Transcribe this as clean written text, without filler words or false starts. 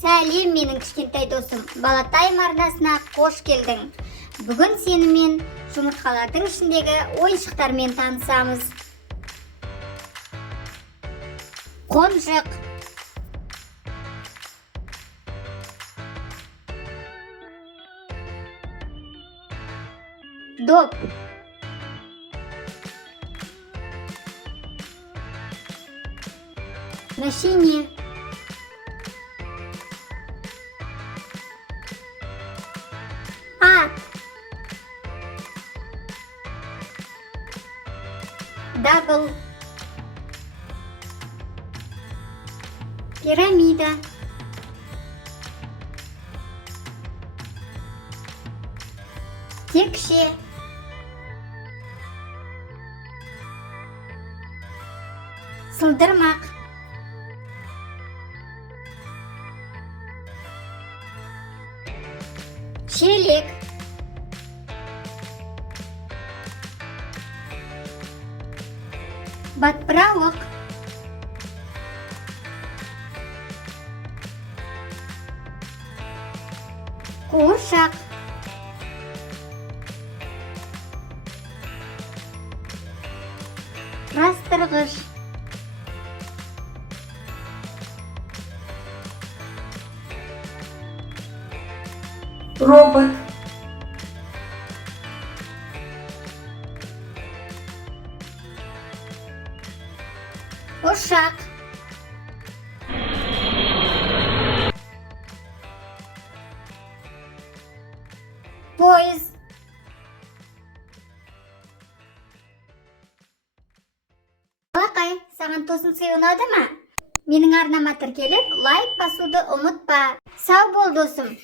Сәлем менің кішкентай досым, Балатайым арнасына қош келдің. Бүгін сенімен жұмыртқалардың ішіндегі ойыншықтармен танысамыз. Қонжық, доп, машине, ат, дабл, пирамида, текше, сылдырмақ, шелек, батпырауық, қуыршақ, құрастырғыш, робот, ұшақ, пойыз. Балақай, саған тосын сый ұнады ма? Менің арнама тіркеліп, лайк басуды ұмытпа. Сау бол досым.